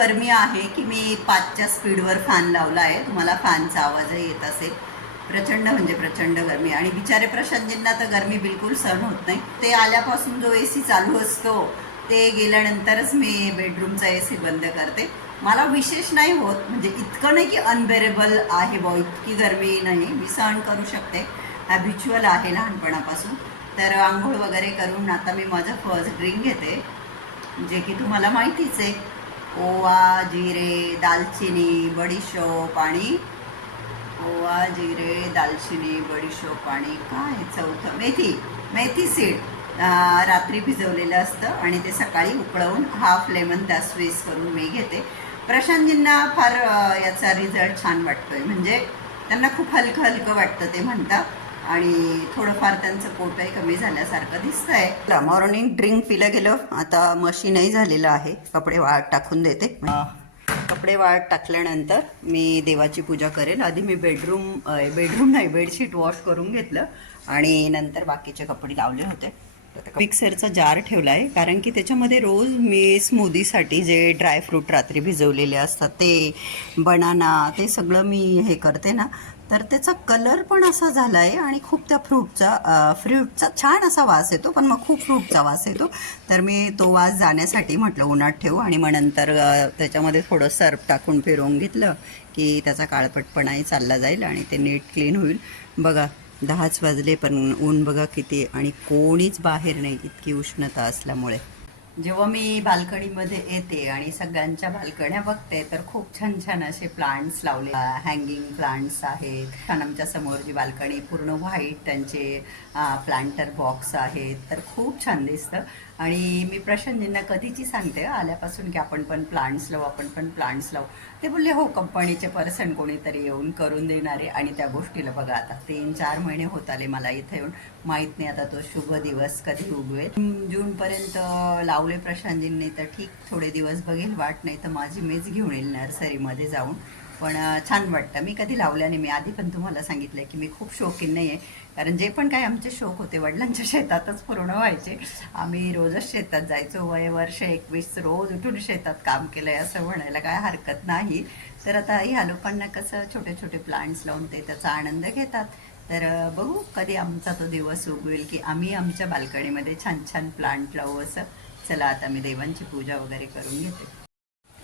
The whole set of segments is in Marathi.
गरमी आहे की मी पाचच्या स्पीडवर फॅन लावला आहे. तुम्हाला फॅनचा आवाजही येत असेल. प्रचंड म्हणजे प्रचंड गरमी. आणि बिचारे प्रशांतजींना तर गरमी बिलकुल सहन होत नाही. ते आल्यापासून जो ए सी चालू असतो ते गेल्यानंतरच मी बेडरूमचा ए सी बंद करते. मला विशेष नाही होत. म्हणजे इतकं नाही की अनबेरेबल आहे बॉ इतकी गरमी नाही. मी सहन करू शकते. हॅबिच्युअल आहे लहानपणापासून. तर आंघोळ वगैरे करून आता मी माझं फर्स्ट ड्रिंक घेते. जे की तुम्हाला माहितीच आहे. ओवा जिरे दालचिनी बडीशोप आणि ओवा जिरे दालचिनी बडीशोप आणि काय चौथं? मेथी. मेथी सीड. रात्री भिजवलेलं असतं आणि ते सकाळी उकळवून हाफ लेमन त्या स्वीस करून मी घेते. प्रशांतजींना फार याचा रिझल्ट छान वाटतोय. म्हणजे त्यांना खूप हलकं हलकं वाटतं ते म्हणतात. आणि थोडंफार त्यांचं पोटही कमी झाल्यासारखं दिसतंय. मॉर्निंग ड्रिंक पिलं गेलं. आता मशीनही झालेलं आहे. कपडे वाळत टाकून देते. कपडे वाळत टाकल्यानंतर मी देवाची पूजा करेन आधी मी बेडरूम बेडरूम नाही बेडशीट वॉश करून घेतलं. आणि नंतर बाकीचे कपडे लावले होते. मिक्सरचा जार ठेवला आहे कारण की त्याच्यामध्ये रोज मी स्मूदीसाठी जे ड्रायफ्रूट रात्री भिजवलेले असतात ते बनाना ते सगळं मी हे करते ना. तर त्याचा कलर पण असा झाला आहे आणि खूप त्या फ्रूटचा फ्रूटचा छान असा वास येतो पण मग खूप फ्रूटचा वास येतो. तर मी तो वास जाण्यासाठी म्हटलं उन्हात ठेवू आणि मग नंतर त्याच्यामध्ये थोडं सर्फ टाकून फिरवून घेतलं की त्याचा काळपटपणाही चालला जाईल आणि ते नीट क्लीन होईल. बघा दहाच वाजले पण ऊन बघा किती आणि कोणीच बाहेर नाही इतकी उष्णता असल्यामुळे. जेव्हा मी बाल्कनीमध्ये येते आणि सगळ्यांच्या बाल्कण्या बघते तर खूप छान छान असे प्लांट्स लावले. हँगिंग प्लांट्स आहेत. छान आमच्यासमोर जी बाल्कनी पूर्ण व्हाईट त्यांचे प्लांटर बॉक्स आहेत. तर खूप छान दिसतं. आणि मी प्रशांतजींना कधीची सांगते आल्यापासून की आपण पण प्लांट्स लावू आपण पण प्लांट्स लावू. ते बोलले हो कंपनीचे पर्सन कोणीतरी येऊन करून देणारे आणि त्या गोष्टीला बघा आता तीन चार महिने होत आले मला इथे येऊन. माहीत नाही आता तो शुभ दिवस कधी उगवेल. जूनपर्यंत लावले प्रशांतजींनी तर ठीक थोडे दिवस बघेल वाट नाही तर माझी मीच घेऊन येईल नर्सरीमध्ये जाऊन. पण छान वाटतं. मी कधी लावल्याने मी आधी पण तुम्हाला सांगितलं की मी खूप शौकीन नाही आहे कारण जे पण काय आमचे शौक होते वडिलांच्या शेतातच पूर्ण व्हायचे. आम्ही रोजच शेतात जायचो. वय वर्ष एकवीस रोज उठून शेतात काम केलंय असं म्हणायला काय हरकत नाही. तर आता ह्या लोकांना कसं छोटे छोटे प्लांट्स लावून ते त्याचा आनंद घेतात. तर बघू कधी आमचा तो दिवस उगवेल की आम्ही आमच्या बाल्कनीमध्ये छान छान प्लांट लावू असं. चला आता मी देवांची पूजा वगैरे करून घेते.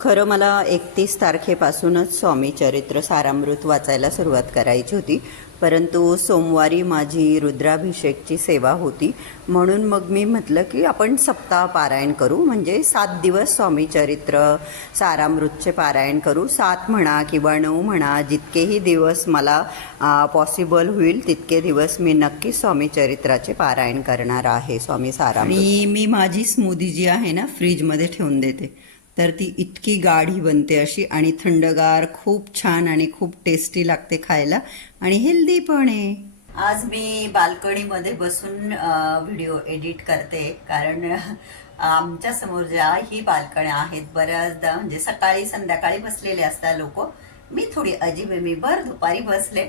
खरं मला एकतीस तारखेपासूनच स्वामी चरित्र सारामृत वाचायला सुरुवात करायची होती. परंतु सोमवारी माझी रुद्राभिषेकची सेवा होती. म्हणून मग मी म्हटलं की आपण सप्ताह पारायण करू. म्हणजे सात दिवस स्वामी चरित्र सारामृतचे पारायण करू. सात म्हणा किंवा नऊ म्हणा जितकेही दिवस मला पॉसिबल होईल तितके दिवस मी नक्की स्वामी चरित्राचे पारायण करणार आहे स्वामी सारामृत. मी मी माझी स्मूदी जी आहे ना फ्रीजमध्ये ठेवून देते. तर ती इतकी गाढी बनते अशी आणि थंडगार खूप छान आणि खूप टेस्टी लागते खायला. आणि हेल्दी पण आहे. आज मी बाल्कनीमध्ये बसून व्हिडिओ एडिट करते. कारण आमच्यासमोर ज्या ही बाल्कण्या आहेत बऱ्याचदा म्हणजे सकाळी संध्याकाळी बसलेले असतात लोक. मी थोडी अजिबे मी भर दुपारी बसले.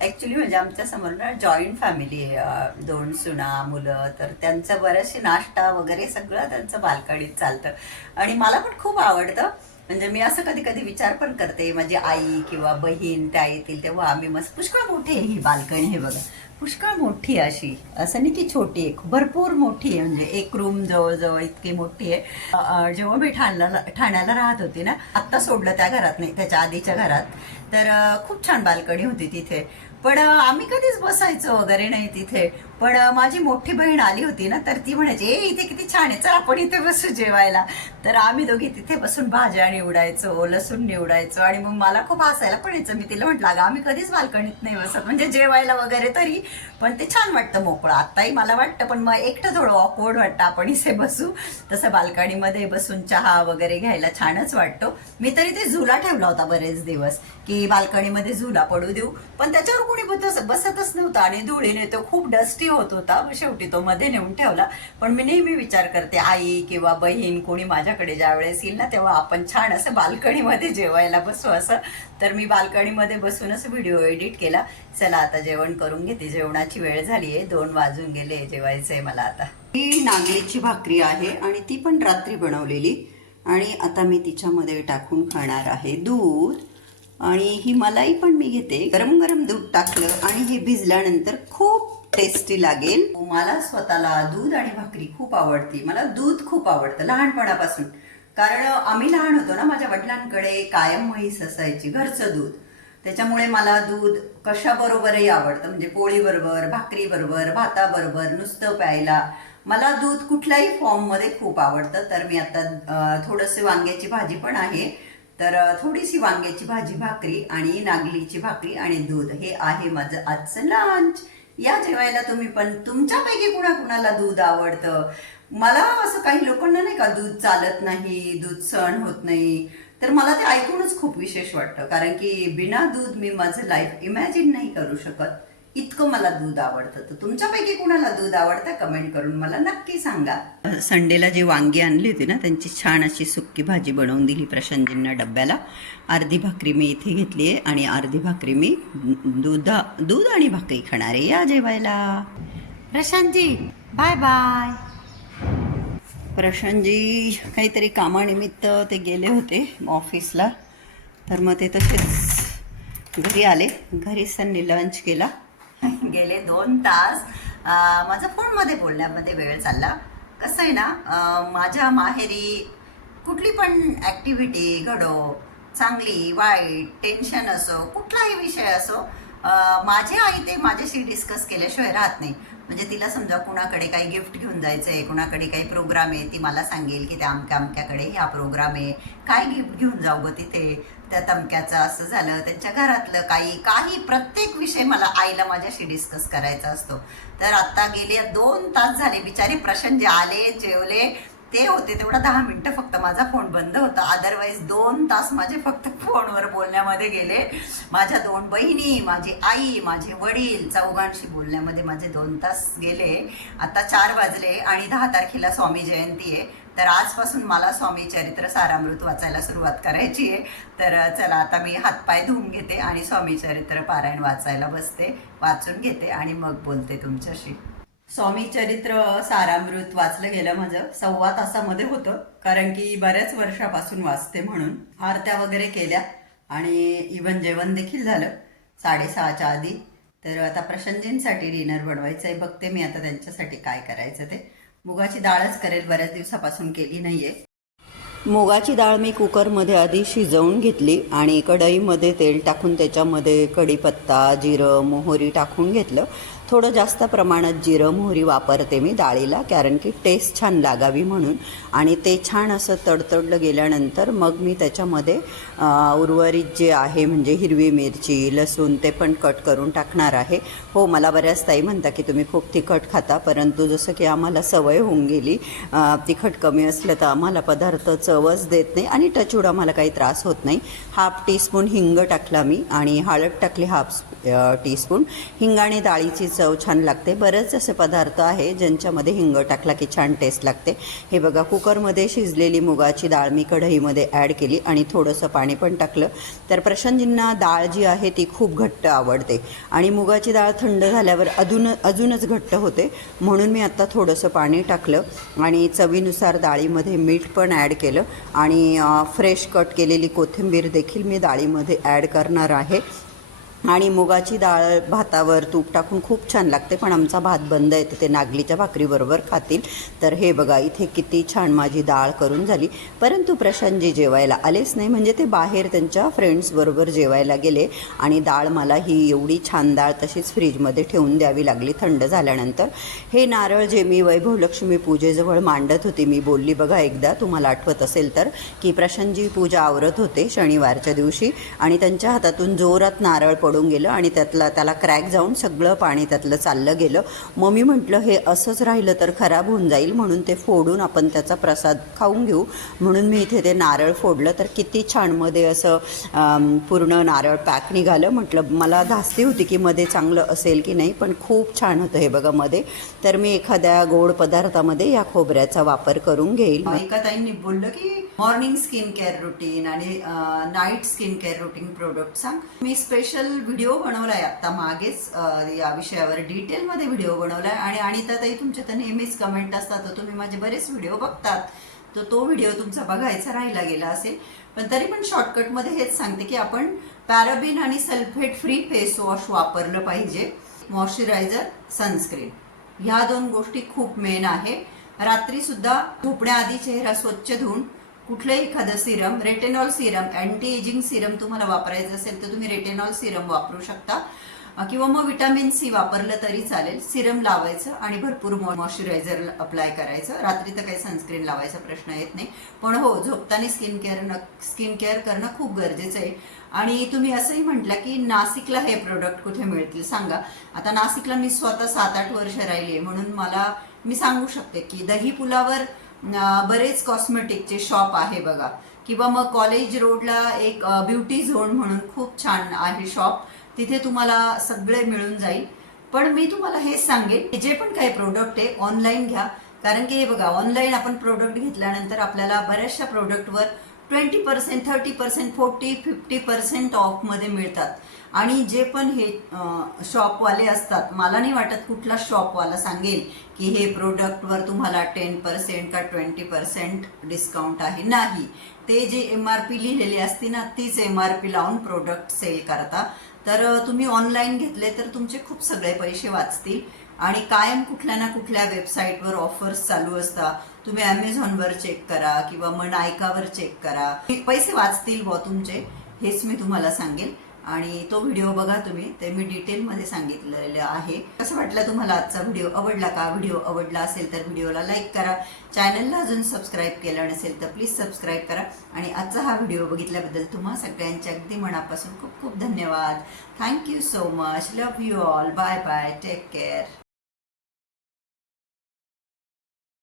ॲक्च्युली म्हणजे आमच्यासमोर ना जॉईंट फॅमिली आहे. दोन सुना मुलं तर त्यांचं बऱ्याचशी नाश्ता वगैरे सगळं त्यांचं बाल्कनीत चालतं. आणि मला पण खूप आवडतं. म्हणजे मी असं कधी कधी विचार पण करते. माझी आई किंवा बहीण त्या येतील तेव्हा आम्ही मस्त पुष्कळ मोठी आहे ही बाल्कनी हे बघा पुष्कळ मोठी आहे अशी. असं नाही की छोटी आहे भरपूर मोठी आहे. म्हणजे एक रूम जवळजवळ इतकी मोठी आहे. जेव्हा मी ठाण्याला ठाण्याला राहत होती ना आत्ता सोडलं त्या घरात नाही त्याच्या आधीच्या घरात. तर खूप छान बाल्कनी होती तिथे. पण आम्ही कधीच बसायचो वगैरे नाही तिथे. पण माझी मोठी बहीण आली होती ना तर ती म्हणायची ए इथे किती छान आहे चल आपण इथे बसू जेवायला. तर आम्ही दोघी तिथे बसून भाज्या निवडायचो लसूण निवडायचो आणि मग मला खूप हसायला पण यायचं. मी तिला म्हटलं अगं आम्ही कधीच बाल्कनीत नाही बसत म्हणजे जेवायला वगैरे तरी. पण ते छान वाटतं मोकळं. आत्ताही मला वाटतं पण मग एकटं थोडं ऑकवर्ड वाटतं. आपण इथे बसू. तसं बाल्कनीमध्ये बसून चहा वगैरे घ्यायला छानच वाटतो. मी तरी ते झुला ठेवला होता बरेच दिवस की बाल्कनीमध्ये झुला पडू देऊ. पण त्याच्यावर कोणी बस बसतच नव्हतं आणि धुळीने तो खूप डस्टी होत होता. शेवटी तो मध्ये नेऊन ठेवला. पण मी नेहमी विचार करते आई किंवा बहीण कोणी माझ्याकडे ज्या वेळेस येईल ना तेव्हा आपण छान असं बाल्कनीमध्ये जेवायला बसू असं. तर मी बाल्कनीमध्ये बसूनच व्हिडिओ एडिट केला. चला आता जेवण करून घेते. जेवणाची वेळ झाली आहे. दोन वाजून गेले जेवायचंय मला आता. ही नागलीची भाकरी आहे आणि ती पण रात्री बनवलेली. आणि आता मी तिच्यामध्ये टाकून खाणार आहे दूध. आणि ही मलाई पण मी घेते. गरम गरम दूध टाकलं आणि हे भिजल्यानंतर खूप टेस्टी लागेल. मला स्वतःला दूध आणि भाकरी खूप आवडते. मला दूध खूप आवडतं लहानपणापासून. कारण आम्ही लहान होतो ना माझ्या वडिलांकडे कायम म्हैस असायची घरचं दूध. त्याच्यामुळे मला दूध कशाबरोबरही आवडतं. म्हणजे पोळीबरोबर भाकरीबरोबर भाताबरोबर नुसतं प्यायला. मला दूध कुठल्याही फॉर्ममध्ये खूप आवडतं. तर मी आता थोडंसं वांग्याची भाजी पण आहे. तर थोडीशी वांग्याची भाजी भाकरी आणि नागलीची भाकरी आणि दूध हे आहे माझं आजचं लंच या जेवायला तुम्ही पण तुमच्यापैकी कुणा कुणाला दूध आवडतं? मला असं काही लोकांना नाही का दूध चालत नाही दूध सहन होत नाही. तर मला ते ऐकूनच खूप विशेष वाटतं. कारण की बिना दूध मी माझं लाईफ इमॅजिन नाही करू शकत. इतकं मला दूध आवडतं. तर तुमच्यापैकी कुणाला दूध आवडतं? कमेंट करून मला नक्की सांगा. संडेला जी वांगी आणली होती ना त्यांची छान अशी सुक्की भाजी बनवून दिली प्रशांतजींना डब्याला. अर्धी भाकरी मी इथे घेतली आहे आणि अर्धी भाकरी मी दूध दूध आणि भाकरी खाणार आहे. या जेवायला. प्रशांतजी बाय बाय प्रशांतजी काहीतरी कामानिमित्त ते गेले होते ऑफिसला. तर मग ते तसेच घरी आले. घरीच त्यांनी लंच केला. गेले दोन तास. माझा फोनमध्ये बोलण्यामध्ये वेळ चालला. कसं आहे ना माझ्या माहेरी कुठली पण ॲक्टिव्हिटी घडो चांगली वाईट टेन्शन असो कुठलाही विषय असो माझी आई ते माझ्याशी डिस्कस केल्याशिवाय राहत नाही. म्हणजे तिला समजा कुणाकडे काही गिफ्ट घेऊन जायचं आहे कुणाकडे काही प्रोग्राम आहे ती मला सांगेल की त्या अमक्या अमक्याकडे ह्या प्रोग्राम आहे. काय गिफ्ट घेऊन जाऊ गं तिथे? त्या तमक्याचं असं झालं. त्यांच्या घरातलं काही काही प्रत्येक विषय मला आईला माझ्याशी डिस्कस करायचा असतो. तर आत्ता गेले दोन तास झाले. बिचारे प्रश्न जे आले जेवले. ते होते तेवढा दहा मिनटं फक्त माझा फोन बंद होता. अदरवाईज दोन तास माझे फक्त फोनवर बोलण्यामध्ये गेले. माझ्या दोन बहिणी माझी आई माझे वडील चौघांशी बोलण्यामध्ये माझे दोन तास गेले. आता चार वाजले आणि दहा तारखेला स्वामी जयंती आहे. तर आजपासून मला स्वामी चरित्र सारामृत वाचायला सुरुवात करायची आहे. तर चला आता मी हातपाय धुवून घेते आणि स्वामी चरित्र पारायण वाचायला बसते. वाचून घेते आणि मग बोलते तुमच्याशी. स्वामी चरित्र सारामृत वाचलं गेलं माझं. सव्वा तासामध्ये होतं कारण की बऱ्याच वर्षापासून वाचते म्हणून. आरत्या वगैरे केल्या आणि इवन जेवण देखील झालं. साडेसहाच्या आधी. तर आता प्रशंजींसाठी डिनर बनवायचं आहे बघते मी आता त्यांच्यासाठी काय करायचं ते. मुगाची डाळच करेल बऱ्याच दिवसापासून केली नाही आहे मुगाची डाळ मी कुकरमध्ये आधी शिजवून घेतली आणि कढईमध्ये तेल टाकून त्याच्यामध्ये कढीपत्ता जिरं मोहरी टाकून घेतलं. थोडं जास्त प्रमाणात जिरं मोहरी वापरते मी डाळीला कारण की टेस्ट छान लागावी म्हणून. आणि ते छान असं तडतडलं गेल्यानंतर मग मी त्याच्यामध्ये उर्वरित जे आहे म्हणजे हिरवी मिरची लसूण ते पण कट करून टाकणार आहे. हो मला बऱ्याच ताई म्हणता की तुम्ही खूप तिखट खाता परंतु जसं की आम्हाला सवय होऊन गेली तिखट कमी असलं तर आम्हाला पदार्थ चवच देत नाही आणि टचूड आम्हाला काही त्रास होत नाही. हाफ टीस्पून हिंग टाकला मी आणि हळद टाकली हाफ टीस्पून हिंग आणि डाळीची चव छान लागते. बरेच असे पदार्थ आहे ज्यांच्यामध्ये हिंग टाकला की छान टेस्ट लागते. हे बघा कुकरमध्ये शिजलेली मुगाची डाळ मी कढईमध्ये ॲड केली आणि थोडंसं पाणी पण टाकलं. तर प्रशांतजींना डाळ जी आहे ती खूप घट्ट आवडते. आणि मुगाची डाळ थंड झाल्यावर अजून अजूनच घट्ट होते. म्हणून मी आत्ता थोडंसं पाणी टाकलं आणि चवीनुसार डाळीमध्ये मीठ पण ॲड केलं. आणि फ्रेश कट केलेली कोथिंबीर देखील मी डाळीमध्ये ॲड करणार आहे. आणि मुगाची डाळ भातावर तूप टाकून खूप छान लागते पण आमचा भात बंद आहे तर ते नागलीच्या भाकरीबरोबर खातील. तर हे बघा इथे किती छान माझी डाळ करून झाली. परंतु प्रशांतजी जेवायला आलेच नाही म्हणजे ते बाहेर त्यांच्या फ्रेंड्सबरोबर जेवायला गेले. आणि डाळ मला ही एवढी छान डाळ तशीच फ्रीजमध्ये ठेवून द्यावी लागली थंड झाल्यानंतर. हे नारळ जे मी वैभवलक्ष्मी पूजेजवळ मांडत होती मी बोलली बघा एकदा तुम्हाला आठवत असेल तर की प्रशांतजी पूजा आवरत होते शनिवारच्या दिवशी आणि त्यांच्या हातातून जोरात नारळ पडून गेलं आणि त्यातला त्याला क्रॅक जाऊन सगळं पाणी त्यातलं चाललं गेलं. मग मी म्हटलं हे असंच राहिलं तर खराब होऊन जाईल म्हणून ते फोडून आपण त्याचा प्रसाद खाऊन घेऊ. म्हणून मी इथे ते नारळ फोडलं. तर किती छानमध्ये असं पूर्ण नारळ पॅक निघालं. म्हटलं मला धास्ती होती की मध्ये चांगलं असेल की नाही पण खूप छान होतं हे बघा मध्ये. तर मी एखाद्या गोड पदार्थामध्ये या खोबऱ्याचा वापर करून घेईल. एका ताईंनी बोललं की मॉर्निंग स्किन केअर रुटीन आणि night skin care routine product सांग. मी स्पेशल व्हिडिओ बनवलाय आता. मागेच या विषयावर डिटेलमध्ये व्हिडिओ बनवलाय. आणि आणि त्यातही तुमच्या तर नेहमीच कमेंट असतात. तर तुम्ही माझे बरेच व्हिडिओ बघतात. तर तो व्हिडिओ तुमचा बघायचा राहिला गेला असेल. पण तरी पण शॉर्टकटमध्ये हेच सांगते की आपण पॅराबिन आणि सल्फेट फ्री फेस वॉश वापरलं पाहिजे. मॉइश्चरायझर सनस्क्रीन ह्या दोन गोष्टी खूप मेन आहे. रात्री सुद्धा झोपण्याआधी चेहरा स्वच्छ धुवून कुठलंही एखादं serum retinol serum anti ageing serum तुम्हाला वापरायचं असेल तर तुम्ही रेटेनॉल सिरम वापरू शकता. किंवा मग विटॅमिन सी वापरलं तरी चालेल. सिरम लावायचं आणि भरपूर मॉइश्चरायझर अप्लाय करायचं. रात्री तर काही सनस्क्रीन लावायचा प्रश्न येत नाही. पण हो झोपताना स्किन केअर स्किन केअर करणं खूप गरजेचं आहे. आणि तुम्ही असंही म्हटलं की नाशिकला हे प्रोडक्ट कुठे मिळतील? सांगा. आता नाशिकला मी स्वतः सात आठ वर्ष राहिली आहे म्हणून मला मी सांगू शकते की दही पुलावर बरेच कॉस्मेटिकचे शॉप आहे बघा. किंवा मग कॉलेज रोडला एक ब्युटी झोन म्हणून खूप छान आहे शॉप तिथे तुम्हाला सगळे मिळून जाईल. पण मी तुम्हाला हेच सांगेन जे पण काही प्रोडक्ट आहे ऑनलाईन घ्या. कारण की हे बघा ऑनलाईन आपण प्रोडक्ट घेतल्यानंतर आपल्याला बऱ्याचशा प्रोडक्टवर twenty percent thirty percent forty fifty percent ऑफमध्ये मिळतात. आणि जे पण हे शॉपवाले असतात मला नाही वाटत कुठला शॉपवाला सांगेल की हे प्रोडक्टवर तुम्हाला टेन पर्सेंट का ट्वेंटी पर्सेंट डिस्काउंट आहे. नाही. ते जे एम आर पी लिहिलेली असते ना तीच एम आर पी लावून प्रोडक्ट सेल करता. तर तुम्ही ऑनलाईन घेतले तर तुमचे खूप सगळे पैसे वाचतील. आणि कायम कुठल्या ना कुठल्या वेबसाईटवर ऑफर्स चालू असतात. तुम्ही ॲमेझॉनवर चेक करा किंवा मग नायकावर चेक करा. पैसे वाचतील बुवा तुमचे हेच मी तुम्हाला सांगेल. आणि तो व्हिडिओ बघा तुम्ही. ते मी डिटेलमध्ये सांगितलेलं आहे. कसं वाटलं तुम्हाला आजचा व्हिडिओ? आवडला का? व्हिडिओ आवडला असेल तर व्हिडिओला लाईक करा. चॅनलला अजून सबस्क्राईब केलं नसेल तर प्लीज सबस्क्राईब करा. आणि आजचा हा व्हिडिओ बघितल्याबद्दल तुम्हा सगळ्यांचे अगदी मनापासून खूप खूप धन्यवाद. Thank you so much love you all bye bye take care